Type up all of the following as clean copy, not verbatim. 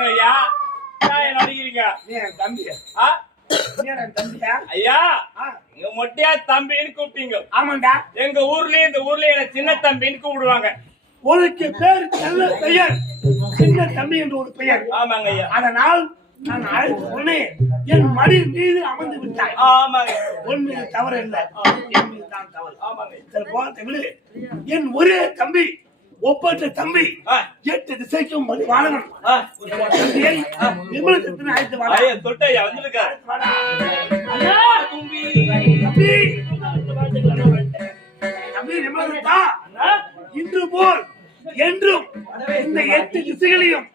ஆமாங்க ஐயா. என்ன நடிக்கிறீங்க? நீ என் தம்பி. நீ என் தம்பியா? ஐயா நீங்க மொட்டையா தம்பின்னு கூப்பிட்டீங்க. ஆமாண்டா. எங்க ஊர்லயே இந்த ஊர்லயே என்ன சின்ன தம்பின்னு கூப்பிடுவாங்க. உனக்கு பேர் நல்ல பெயர் சின்ன தம்பி என்று ஒரு பெயர். ஆமாங்க ஐயா. அதனால் நான் அழைத்த உடனே என் மடி மீது அமர்ந்து விட்டாய். ஆமாங்க. உன் மீது தவறு இல்லை, என் மீது தான் தவறு. ஆமாங்க. போன விடு. என் ஒரே தம்பி, ஒப்பற்ற தம்பி, 8 திசைக்கும் வாழவன். தம்பியை விமலத்திற்கு அழைத்து வாழ. தொட்டையா வந்திருக்காரு. தம்பி விமலத்தா, இன்று போல் என்றும் இந்த 8 திசைகளையும்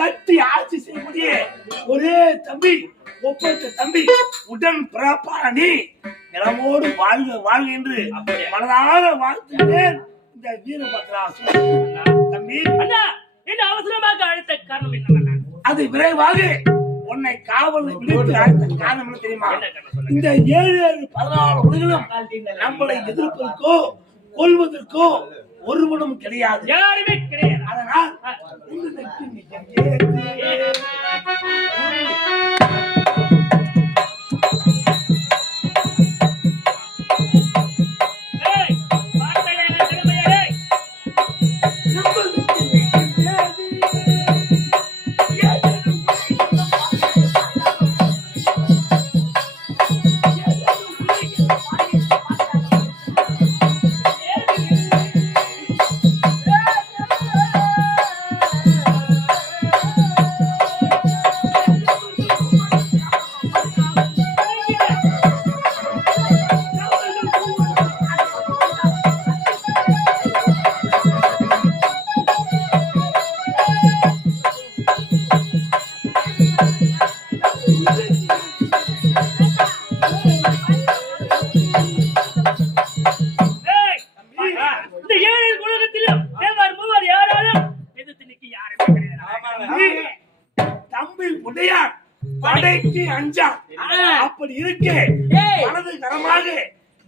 கட்டி ஆட்சி செய்யக்கூடிய ஒரே தம்பி, ஒப்பற்ற தம்பி, உடன் பிறப்பான நீ நிலமோடு வாழ்க வாழ்க என்று மனதார வாழ்த்துகிறேன். இந்த வீரபத்ரா தம்பி, அண்ணா என்ன அவசரமாக அழைத்த காரணம் என்ன? அது விரைவாக உன்னை காவலில் விடுத்து அழைத்த காரணம் என்ன தெரியுமா? இந்த 7-14 உலகிலும் நம்மளை எதிர்ப்பதற்கோ கொள்வதற்கோ ஒருவனும் கிடையாது, யாருமே கிடையாது. அதனால் அப்படி இருக்க மனது கரமாக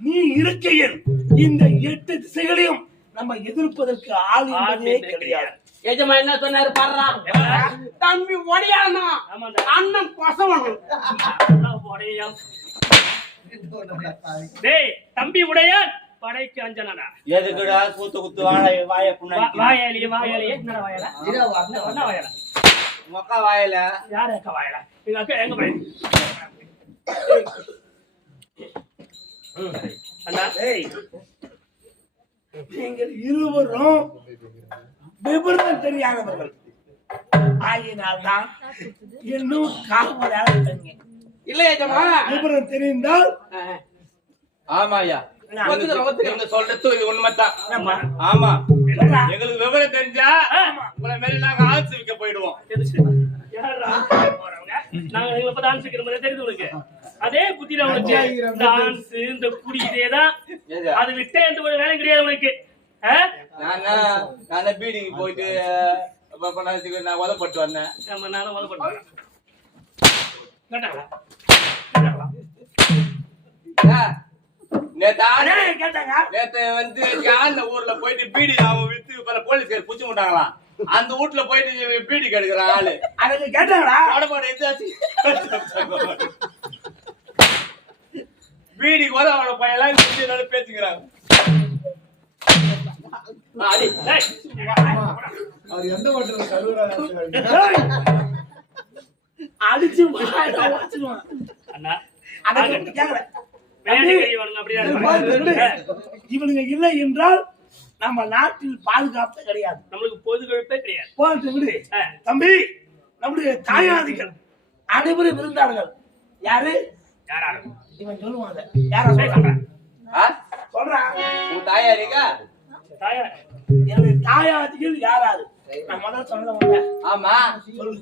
நீ இருக்கையில் இந்த 8 திசைகளையும் நம்ம எதிர்ப்பதற்கு ஆள் என்பதே கிடையாது. எஜமா என்ன சொன்னாரு பாடுறா? தம்பி ஒடையானா அண்ணன் பசவனும். டேய் தம்பி உடையான் படைக்கு அஞ்சனா. எதுக்குடா கூத்து குத்து வாய புண்ணாக்கி வாயாலி என்னடா வாயால? என்ன வாயால? மக்கா வாயில. யார் அக்கா வாயால? எங்க அக்கா எங்க போய்? அண்ணா ஏய், நீங்கள் இருவரும் விபரம் தெரியாதவர்கள் ஆகினால்தான் இன்னும் காவலாக தங்க. இல்ல ஏஜமா விபரம் தெரிந்தால் ஆமாயா நீங்க சொல்றது இது உண்மைதான். ஆமா, எங்களுக்கு விவரம் தெரிஞ்சா உங்களை மாரி நாங்க ஆட்சி வைக்க போயிடுவோம். நாங்க இப்ப டான்ஸ் வைக்கிற மாதிரி தெரியுது உனக்கு. அதே புத்தியில உனக்கு டான்ஸ் இந்த குடி இதேதான். அது விட்டே எந்த ஒரு வேலையும் கிடையாது உனக்கு. நான் பீடிக்கு போயிட்டு நான் உதப்பட்டு வந்தேன். நானும் உதப்பட்டு வரேன். நேத்து வந்து யாருல ஊர்ல போயிட்டு பீடி அவன் வித்து பல போலீஸ்கார் புடிச்சு விட்டாங்களாம். அந்த வீட்டுல போயிட்டு பீடி கெடுக்கிறான் ஆளு. அதுக்கு கேட்டாங்களா? பீடி கூட அவனோட பையெல்லாம் பேச்சுக்கிறாங்க. அடிச்சு இவனுங்க இல்லை என்றால் நம்ம நாட்டில் பாதுகாப்பு கிடையாது, நம்மளுக்கு பொதுகழிப்பே கிடையாது. போட்டு விடு தம்பி. நம்முடைய தாயாதிகள் அனைவரும் இருந்தார்கள். யாரு இவன் சொல்லுவாங்க. யாரா சொல்றான்? உன் தாயாரிங்க என்னுடைய தாயாதிகள் யாராரு? நான் முதல்ல சொல்ல. ஆமா சொல்லு.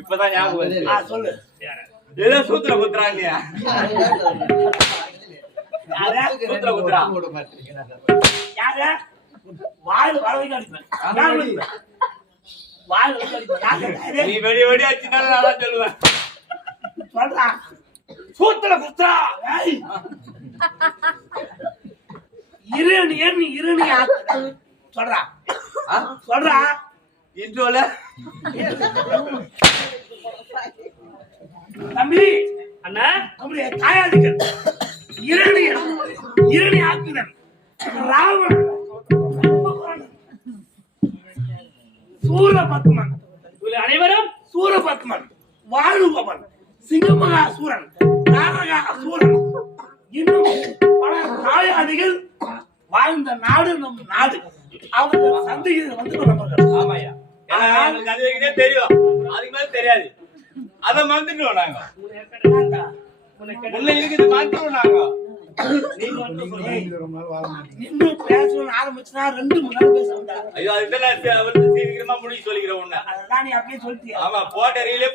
இப்பதான் ஞாபகம் சொல்லு. ஏதோ சூத்திர குத்துறா இல்லையா? சூத்திர குத்துறா யார வாழ் வரவைக்கு அடிப்பேன். வாழ் நீ வெடி வெடி அடிச்சுனாலும் நான் சொல்லுவேன். சொல்றா சூத்திர குத்துறா. இருணி சொல்றா சொல்றா இன்ட்ரோல தம்பி அண்ணா நம்முடைய தாயாதிகள் இரணி ஆக்குதன் ராவணன் சூரபத்மன் இவர்கள் அனைவரும் சூரபத்மன் வாழுபவன் சிங்கமகாசூரன் தாரகாசூரன் இன்னும் பல தாயாதிகள் வாழ்ந்த நாடு நம் நாடு. அவர்கள் சந்தையில் வந்து கொண்டவர்கள். ஆமாய்யா. எனக்கு அது வரைக்கும் தெரியும், அதுக்கு மேல தெரியாது. அத மறந்துட்டோம் நாங்க. முன்ன இருக்குது மறந்துட்டோம் நாங்க. இன்னும் பேசணும்னு ஆரம்பிச்சுனா 2 மணி நேரம் பேசுவாங்க. ஐயோ அதுதான் அவருக்கு சீக்கிரமா முடிச்சு சொல்லிக்கிறேன் உன்ன. அதான் நீ அப்படியே சொல்லிட்டியா? ஆமா போட்ட ரீலே.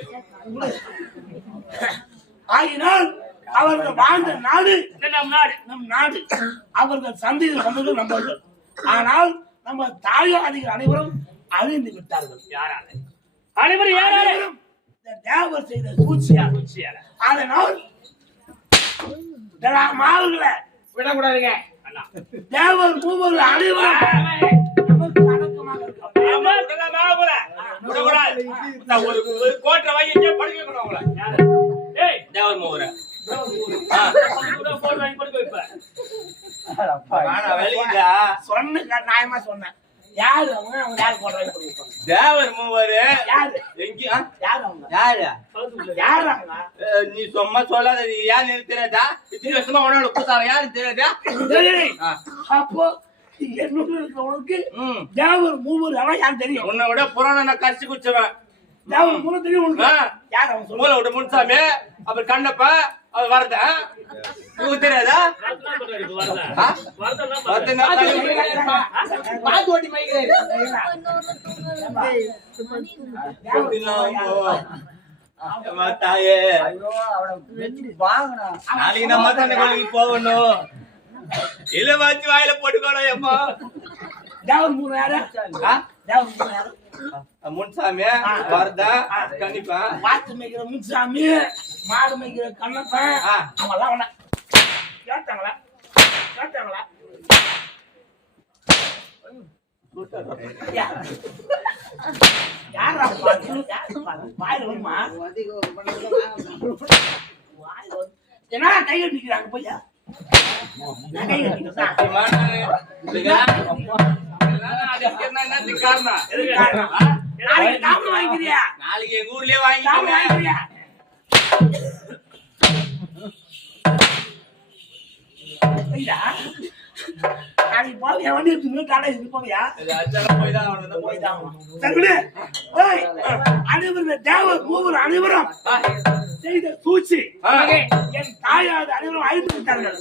ஆகினால் அவர்கள் வாழ்ந்த நாடு நம் நாடு. அவர்கள் சந்தையில் வந்தவர்கள் நம்பர்கள். ஆனால் நம்ம தாயாதிகள் அனைவரும் அழிந்து விட்டார்கள். யாரால? அனைவரும் யாரால? இந்த தேவர் செய்த சூழ்ச்சியால. அதனால் மாவர்களை விடக்கூடாதுங்க. தேவர் மூவர் அனைவரும் நமக்கு அடக்கமாக ஒரு கோட்டை வாங்கி படிக்க வைக்கணும் அவங்கள. தேவர் மூவரை சொன்ன நியாயமா சொன்னேன். யாரு அவங்க? அவங்க யாரு போடுறாங்க? தேவர் மூவரு யாரு? எங்கேயா? யாரு அவங்க? யாரு? யாரு அவங்க? நீ சும்மா சொல்லாத. நீ யாரு எனக்கு தெரியாதா? இத்தனை வருஷமா உன்னோட கூத்தார யாரு தெரியாதா? அப்போ என்னோட இருக்கிறவனுக்கு தேவர் மூவர் அவன் யாரு தெரியும்? உன்னை விட புராணம் நான் கரிச்சு குச்சவன். தேவர் மூணு தெரியும் உனக்கு? யாரு அவங்க? மூளை விட முன்சாமி, அப்புறம் கண்ணப்பா, அவர் வரத உங்களுக்கு தெரியாதா? பாத்து ஓட்டி மைக்கிறேன். தாயே நாளைக்கு நம்ம தானே கோயிலுக்கு போகணும். இல்ல வச்சு வாயில போட்டுக்கணும். எப்போ தேவர் மூணு யாரு? தேவர் மூணு யாரு? முன்சாமி, வரதா, கண்டிப்பா வாத்து மேய்க்கிற முன்சாமி, மாடு மேய்க்கிற கண்ணப்பன், அவங்க எல்லாம் ஒண்ணா கேட்டாங்களா? கேட்டாங்களா? யாரா வாயில வருமா? என்ன கை கட்டிக்கிறாங்க போய்யா? கை நாளைக்கு எங்க ஊர்லயே வாங்கிக்கிறியா? நாளைக்கு போவியா? வண்டி எடுத்து கடை போவியா? அனைவரும் தேவர் மூவர் அனைவரும் செய்த சூழ்ச்சி என் தாயாவது அனைவரும் அழிந்து விட்டார்கள்.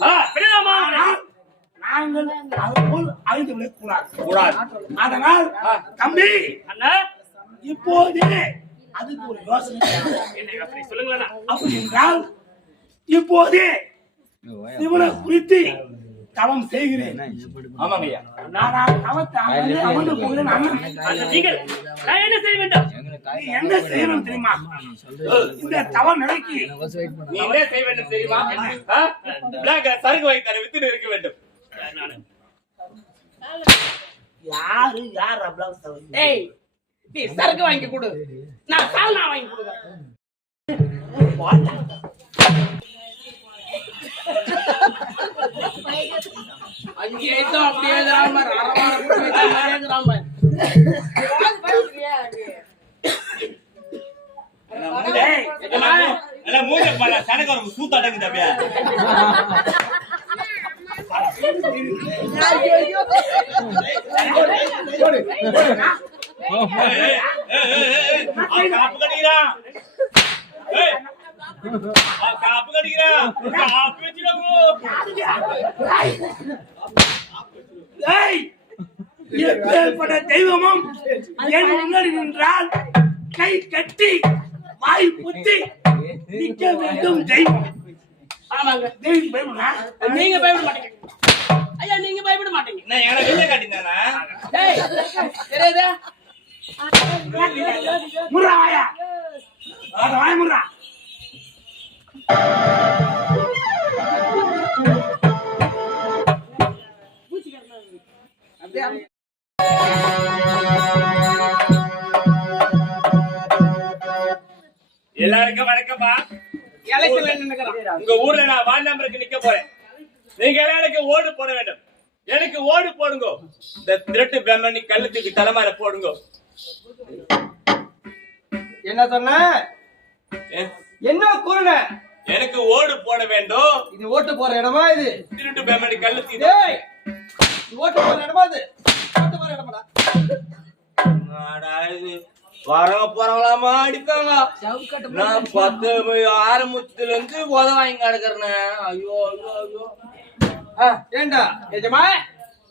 நாங்கள் அதுபோல் அழிந்து விடக்கூடாது. அதனால் தம்பி இப்போதே அதுக்கு ஒரு யோசனை. சொல்லுங்களா? அப்படி என்றால் இப்போதே சிவனை குறித்து தவம் செய்கிறேன். ஆமாங்கய்யா. நான் தவத்தை அமர்ந்து போகிறேன். நீங்கள் நான் என்ன செய்ய வேண்டும்? நீ என்ன செய்யணும் தெரியுமா? இந்த தவம் நிலைக்கு நீ என்ன செய்ய வேண்டும் தெரியுமா? சரக்கு வாங்கி தர வித்து இருக்க வேண்டும். யாரு யார் அவ்வளவு? ஏய் நீ சரக்கு வாங்கி கொடு, நான் சால்னா வாங்கி கொடுக்கிறேன். அங்கே ஏதோ அப்படியே ராமர் அரவார போட்டு ராமர் எல்லாம் மூஞ்ச பாரு, சரக்கு ஒரு சூத்தாட்டங்க தம்பியா. காப்பு கட்டிக்கிறான், காப்பு கட்டிக்கிறான், காப்பு வச்சிருக்கோம். எப்பேற்பட்ட தெய்வமும் என் முன்னாடி நின்றால் கை கட்டி வாய் புத்தி நிக்க வேண்டும் தெய்வம். ஆமாங்க, தெய்வம் பயப்படா? நீங்க பயப்பட மாட்டீங்க ஐயா, நீங்க பயப்பட மாட்டீங்க. நான் எங்களை வெளியே காட்டினானா? டேய் தெரியுதா? முர்ரா வாயா, வாய முர்ரா. எல்லாருக்கும் வணக்கம்மா. எலெக்ஷன்ல நின்னுக்கிறான். உங்க ஊர்ல நான் வார்டு நம்பருக்கு நிக்க போறேன். நீங்க எல்லாம் எனக்கு ஓடு போட வேண்டும். எனக்கு ஓடு போடுங்க. இந்த திருட்டு பிரம்மணி கழுத்துக்கு தலைமையில போடுங்க. என்ன சொன்ன? என்ன கூறுன? எனக்கு ஓடு போட வேண்டும். இது ஓட்டு போற இடமா இது? திருட்டு பிரம்மணி கழுத்து டேய், இது ஓட்டு போற இடமா இது? ஓட்டு போற இடமாடா? வரவங்க போறவங்களாமா அடிப்பாங்க. நான் 10 ஆரம்பத்துல இருந்து உத வாங்கி கிடக்குறேன். ஐயோ ஐயோ ஐயோ. ஏண்டா எஜமா,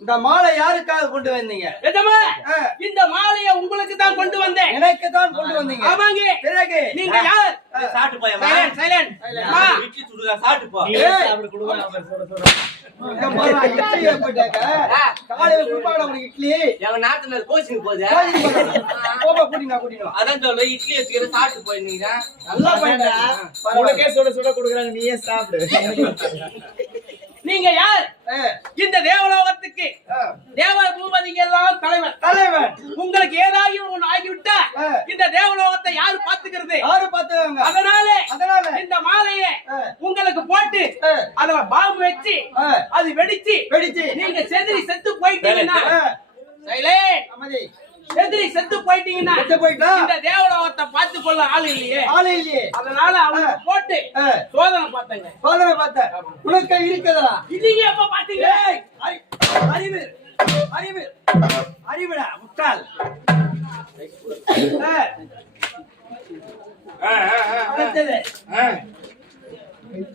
இந்த மாலை யாருக்காக கொண்டு வந்தீங்க? எஜமா, இந்த மாலையை உங்களுக்கு தான் கொண்டு வந்தேன். எனக்கு தான் கொண்டு வந்தீங்க. ஆமாங்க. பிறகு நீங்க யார்? சாப்பிட்டு போய் சைலண்ட் சைலண்ட். இட்லி சுடுதா சாப்பிட்டு போ. இங்க பாரு, இட்லியை போட்டாக்க காலையில குடுப்பாங்க உனக்கு இட்லி. எங்க நாட்டுல கோச்சிங் போகுது. போப்பா, கூட்டினா அதான் சொல்றேன், இட்லி வச்சுக்கிற சாப்பிட்டு போயிருந்தீங்க. நல்லா போயிட்டா. உனக்கே சுட சுட கொடுக்குறாங்க, நீயே சாப்பிடு. நீங்க யார்? இந்த தேவலோகத்துக்கு தேவ பூபதிக்கு எல்லாம் தலைவர். தலைவன் உங்களுக்கு ஏதாவது ஒண்ணு ஆகிவிட்டா இந்த தேவலோகத்தை யாரு பாத்துக்கிறது? யாரு பாத்துவாங்க? அதனால இந்த மாலையை உங்களுக்கு போட்டு அதுல பாம்பு வச்சு அது வெடிச்சு நீங்க செதிரி செத்து போயிட்டீங்கன்னா சைலண்ட் அமைதி. செதிரி செத்து போயிட்டீங்கன்னா செத்து போயிட்டா இந்த தேவலோகத்தை பார்த்து கொள்ள ஆள் இல்லையே. அதனால அவங்க போட்டு சோதனை பார்த்தங்க. சோதனை பார்த்த உனக்கு இருக்குதா? நீங்க எப்ப பாத்தீங்க? அறிவு அறிவு அறிவுடா முட்டாள். அடுத்தது,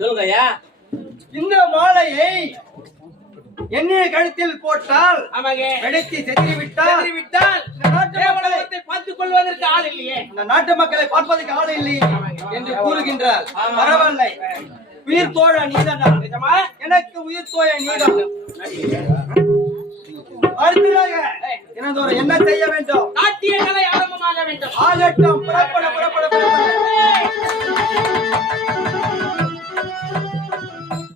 சொல்லுங்க ஐயா. இந்த மாலையை எண்ணெய கழுத்தில் போட்டால் ஆமாங்க, வெடித்து செதறி விட்டால் இந்த நாட்டு தேவலோகத்தை பார்த்துக் கொள்வதற்கு ஆள் இல்லையே. இந்த நாட்டு மக்களை பார்ப்பதற்கு ஆள் இல்லை என்று கூறுகின்றார். பரவாயில்லை, உயிர் தோழ நீதான். எனக்கு உயிர் தோழ நீதான். அடுத்ததாக என்ன செய்ய வேண்டும்? நாட்டிய கலை ஆரம்பமாக வேண்டும். ஆகட்டும், புறப்பட